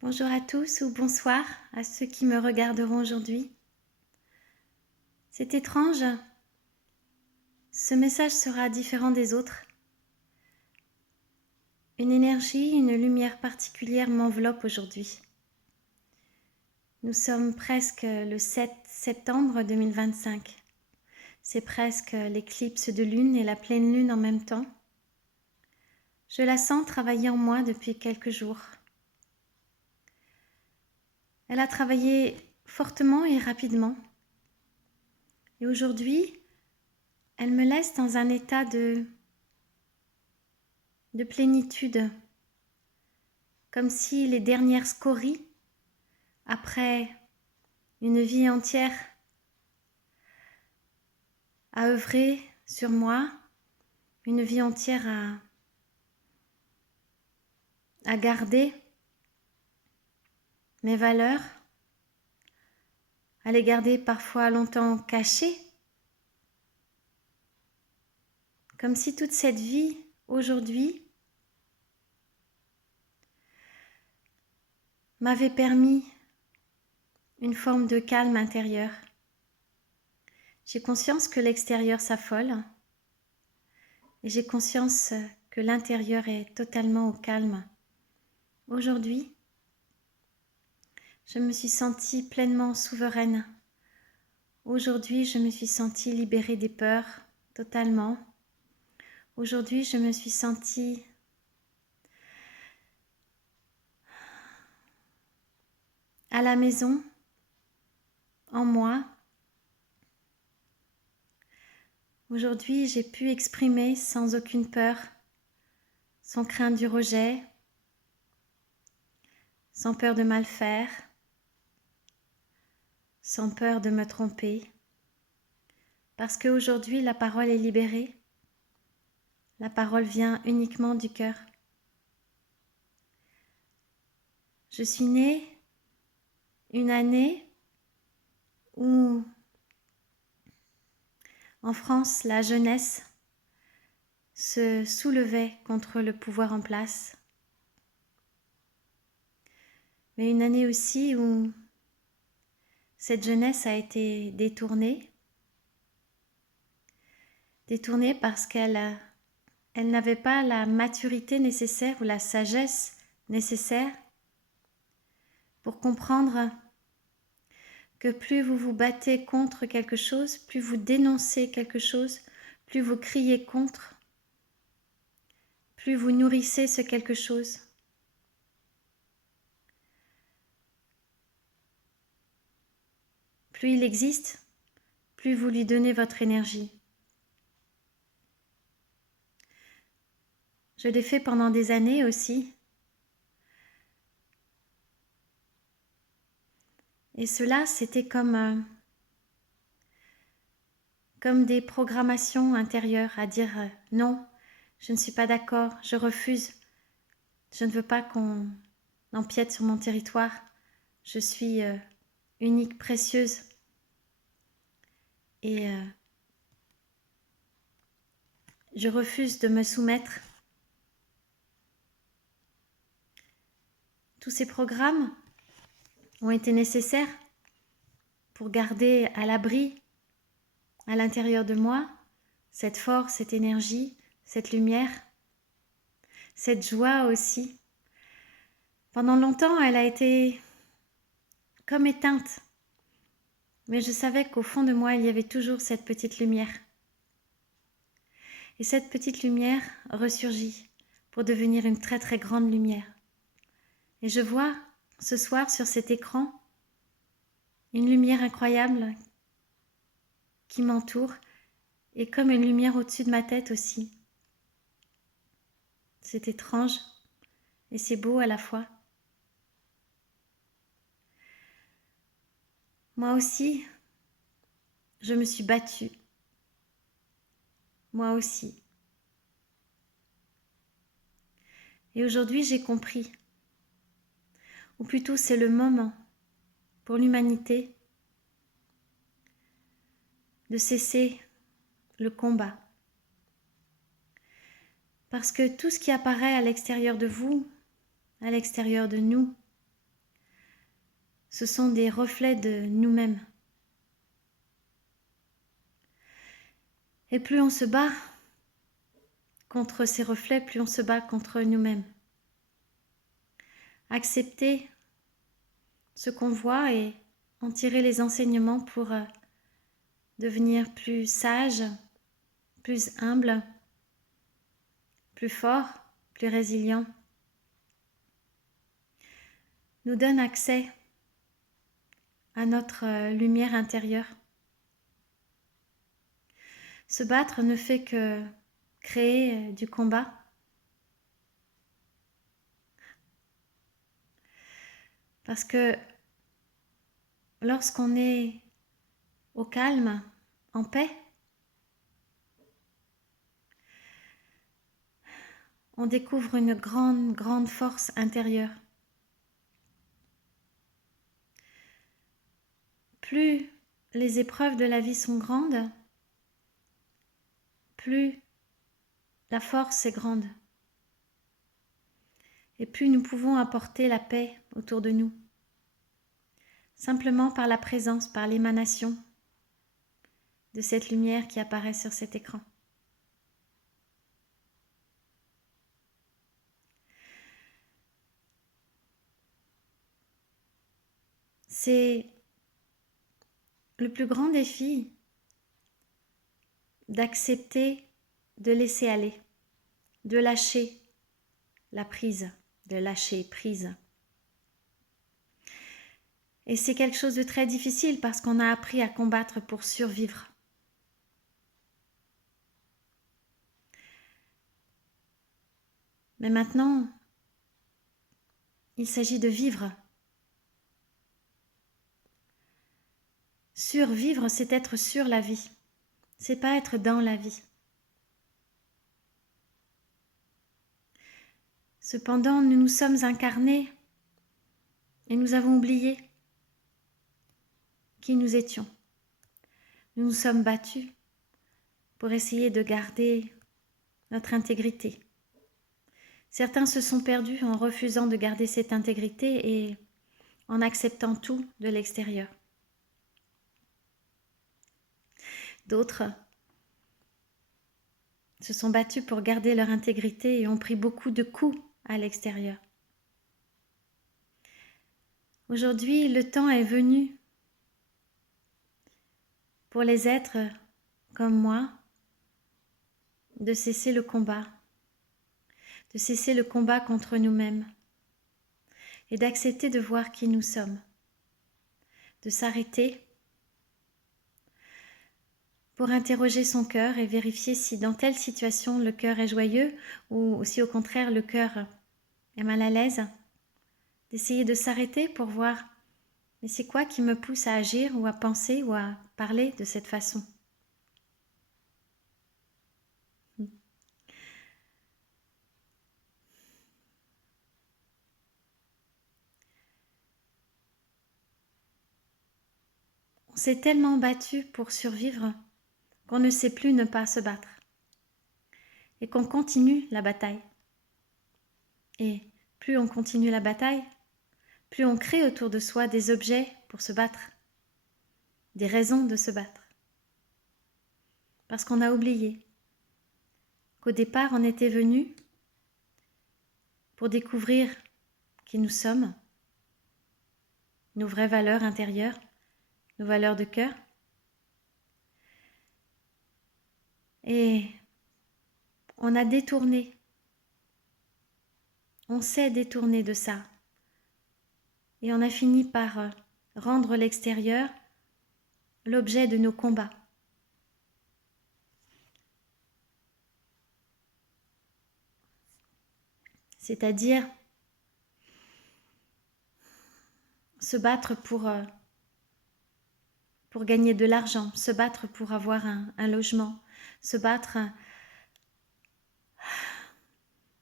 Bonjour à tous ou bonsoir à ceux qui me regarderont aujourd'hui. C'est étrange, ce message sera différent des autres. Une énergie, une lumière particulière m'enveloppe aujourd'hui. Nous sommes presque le 7 septembre 2025. C'est presque l'éclipse de lune et la pleine lune en même temps. Je la sens travailler en moi depuis quelques jours. Elle a travaillé fortement et rapidement. Et aujourd'hui, elle me laisse dans un état de plénitude, comme si les dernières scories, après une vie entière à œuvrer sur moi, une vie entière à garder mes valeurs, à les garder parfois longtemps cachées, comme si toute cette vie, aujourd'hui, m'avait permis une forme de calme intérieur. J'ai conscience que l'extérieur s'affole et j'ai conscience que l'intérieur est totalement au calme. Aujourd'hui, je me suis sentie pleinement souveraine. Aujourd'hui, je me suis sentie libérée des peurs totalement. Aujourd'hui, je me suis sentie à la maison, en moi. Aujourd'hui, j'ai pu exprimer sans aucune peur, sans crainte du rejet, sans peur de mal faire, sans peur de me tromper. Parce qu'aujourd'hui, la parole est libérée. La parole vient uniquement du cœur. Je suis née une année où, en France, la jeunesse se soulevait contre le pouvoir en place. Mais une année aussi où cette jeunesse a été détournée parce qu'elle n'avait pas la maturité nécessaire ou la sagesse nécessaire pour comprendre que plus vous vous battez contre quelque chose, plus vous dénoncez quelque chose, plus vous criez contre, plus vous nourrissez ce quelque chose. Plus il existe, plus vous lui donnez votre énergie. Je l'ai fait pendant des années aussi. Et cela, c'était comme des programmations intérieures à dire non, je ne suis pas d'accord, je refuse, je ne veux pas qu'on empiète sur mon territoire, je suis unique, précieuse. Et je refuse de me soumettre. Tous ces programmes ont été nécessaires pour garder à l'abri, à l'intérieur de moi, cette force, cette énergie, cette lumière, cette joie aussi. Pendant longtemps, elle a été comme éteinte, mais je savais qu'au fond de moi, il y avait toujours cette petite lumière. Et cette petite lumière ressurgit pour devenir une très très grande lumière. Et je vois ce soir sur cet écran une lumière incroyable qui m'entoure et comme une lumière au-dessus de ma tête aussi. C'est étrange et c'est beau à la fois. Moi aussi, je me suis battue. Moi aussi. Et aujourd'hui, j'ai compris. Ou plutôt, c'est le moment pour l'humanité de cesser le combat. Parce que tout ce qui apparaît à l'extérieur de vous, à l'extérieur de nous, ce sont des reflets de nous-mêmes. Et plus on se bat contre ces reflets, plus on se bat contre nous-mêmes. Accepter ce qu'on voit et en tirer les enseignements pour devenir plus sage, plus humble, plus fort, plus résilient, nous donne accès à notre lumière intérieure. Se battre ne fait que créer du combat. Parce que lorsqu'on est au calme, en paix, on découvre une grande, grande force intérieure. Plus les épreuves de la vie sont grandes, plus la force est grande. Et plus nous pouvons apporter la paix autour de nous. Simplement par la présence, par l'émanation de cette lumière qui apparaît sur cet écran. C'est le plus grand défi d'accepter de laisser aller, de lâcher la prise, de lâcher prise. Et c'est quelque chose de très difficile parce qu'on a appris à combattre pour survivre. Mais maintenant, il s'agit de vivre. Survivre, c'est être sur la vie. C'est pas être dans la vie. Cependant, nous nous sommes incarnés et nous avons oublié qui nous étions. Nous nous sommes battus pour essayer de garder notre intégrité. Certains se sont perdus en refusant de garder cette intégrité et en acceptant tout de l'extérieur. D'autres se sont battus pour garder leur intégrité et ont pris beaucoup de coups à l'extérieur. Aujourd'hui, le temps est venu pour les êtres comme moi de cesser le combat contre nous-mêmes et d'accepter de voir qui nous sommes, de s'arrêter pour interroger son cœur et vérifier si dans telle situation le cœur est joyeux ou si au contraire le cœur est mal à l'aise, d'essayer de s'arrêter pour voir mais c'est quoi qui me pousse à agir ou à penser ou à parler de cette façon. On s'est tellement battu pour survivre qu'on ne sait plus ne pas se battre et qu'on continue la bataille. Et plus on continue la bataille, plus on crée autour de soi des objets pour se battre, des raisons de se battre. Parce qu'on a oublié qu'au départ, on était venu pour découvrir qui nous sommes, nos vraies valeurs intérieures, nos valeurs de cœur. Et on a détourné, on s'est détourné de ça. Et on a fini par rendre l'extérieur l'objet de nos combats. C'est-à-dire se battre pour gagner de l'argent, se battre pour avoir un logement, se battre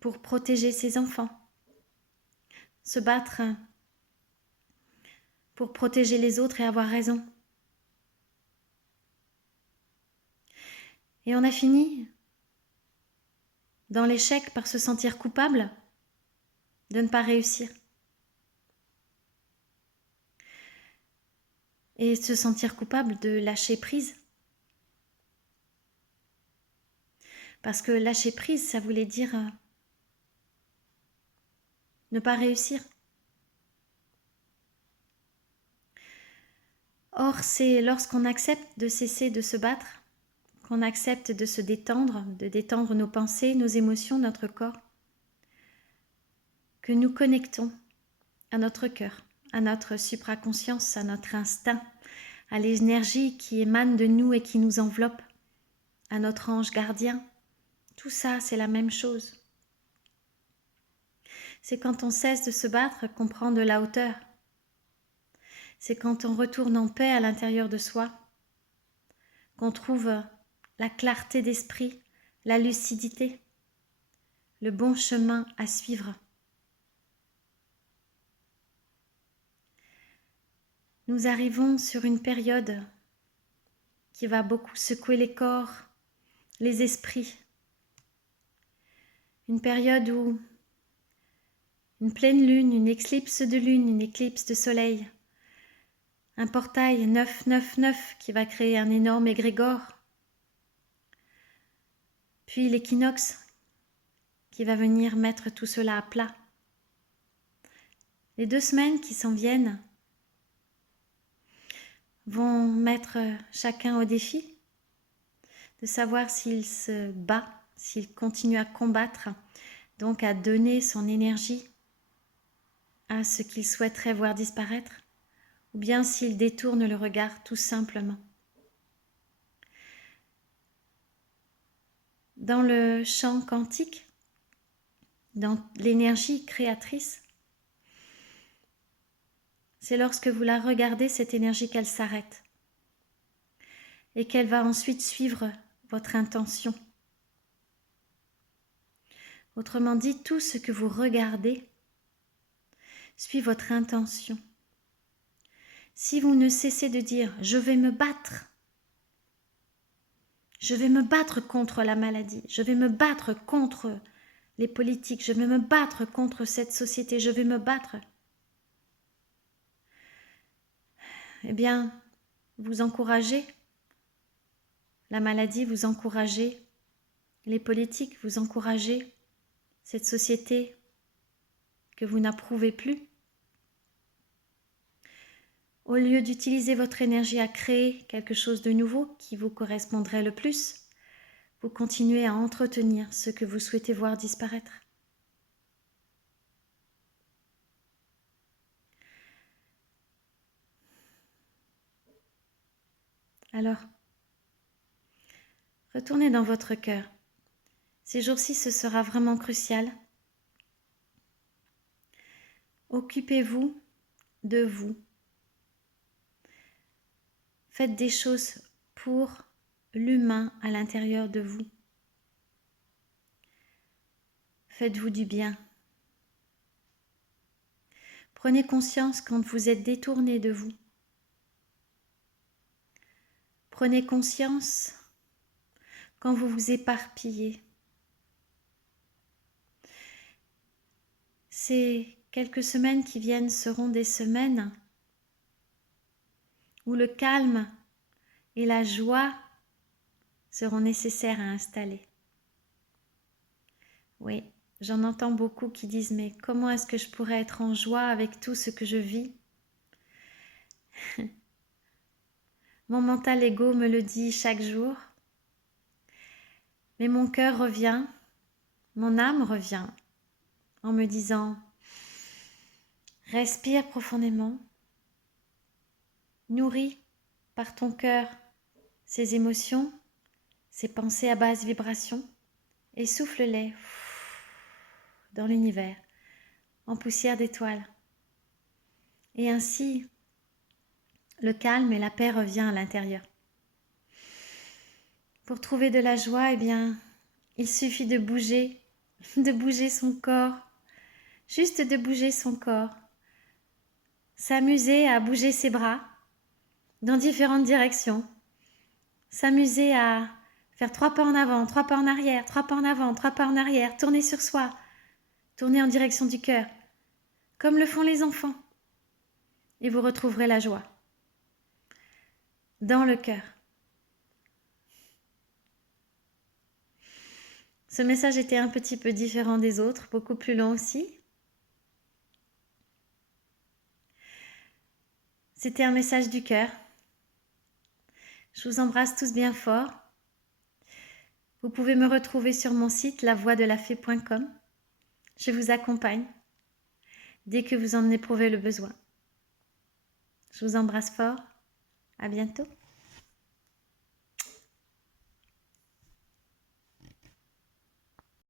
pour protéger ses enfants, se battre pour protéger les autres et avoir raison. Et on a fini dans l'échec par se sentir coupable de ne pas réussir. et se sentir coupable de lâcher prise. Parce que lâcher prise, ça voulait dire ne pas réussir. Or, c'est lorsqu'on accepte de cesser de se battre, qu'on accepte de se détendre, de détendre nos pensées, nos émotions, notre corps, que nous connectons à notre cœur, à notre supraconscience, à notre instinct, à l'énergie qui émane de nous et qui nous enveloppe, à notre ange gardien. Tout ça, c'est la même chose. C'est quand on cesse de se battre qu'on prend de la hauteur. C'est quand on retourne en paix à l'intérieur de soi, qu'on trouve la clarté d'esprit, la lucidité, le bon chemin à suivre. Nous arrivons sur une période qui va beaucoup secouer les corps, les esprits. Une période où une pleine lune, une éclipse de lune, une éclipse de soleil, un portail 999 qui va créer un énorme égrégore, puis l'équinoxe qui va venir mettre tout cela à plat. Les 2 semaines qui s'en viennent vont mettre chacun au défi de savoir s'il se bat, s'il continue à combattre, donc à donner son énergie à ce qu'il souhaiterait voir disparaître, ou bien s'il détourne le regard tout simplement. Dans le champ quantique, dans l'énergie créatrice, c'est lorsque vous la regardez, cette énergie, qu'elle s'arrête et qu'elle va ensuite suivre votre intention. Autrement dit, tout ce que vous regardez suit votre intention. Si vous ne cessez de dire « je vais me battre », je vais me battre contre la maladie, je vais me battre contre les politiques, je vais me battre contre cette société, je vais me battre, eh bien, vous encouragez la maladie, vous encouragez les politiques, vous encouragez cette société que vous n'approuvez plus. Au lieu d'utiliser votre énergie à créer quelque chose de nouveau qui vous correspondrait le plus, vous continuez à entretenir ce que vous souhaitez voir disparaître. Alors, retournez dans votre cœur. Ces jours-ci, ce sera vraiment crucial. Occupez-vous de vous. Faites des choses pour l'humain à l'intérieur de vous. Faites-vous du bien. Prenez conscience quand vous êtes détourné de vous. Prenez conscience quand vous vous éparpillez. Ces quelques semaines qui viennent seront des semaines où le calme et la joie seront nécessaires à installer. Oui, j'en entends beaucoup qui disent « mais comment est-ce que je pourrais être en joie avec tout ce que je vis ?» Mon mental ego me le dit chaque jour, mais mon cœur revient, mon âme revient en me disant « respire profondément, nourris par ton cœur ces émotions, ces pensées à basse vibration et souffle-les dans l'univers en poussière d'étoiles. Et ainsi, le calme et la paix revient à l'intérieur. Pour trouver de la joie, eh bien, il suffit de bouger son corps, juste de bouger son corps, s'amuser à bouger ses bras dans différentes directions, s'amuser à faire 3 pas en avant, 3 pas en arrière, 3 pas en avant, 3 pas en arrière, tourner sur soi, tourner en direction du cœur, comme le font les enfants, et vous retrouverez la joie. dans le cœur. Ce message était un petit peu différent des autres, beaucoup plus long aussi. C'était un message du cœur. Je vous embrasse tous bien fort. Vous pouvez me retrouver sur mon site lavoixdelafée.com. Je vous accompagne dès que vous en éprouvez le besoin. Je vous embrasse fort. À bientôt.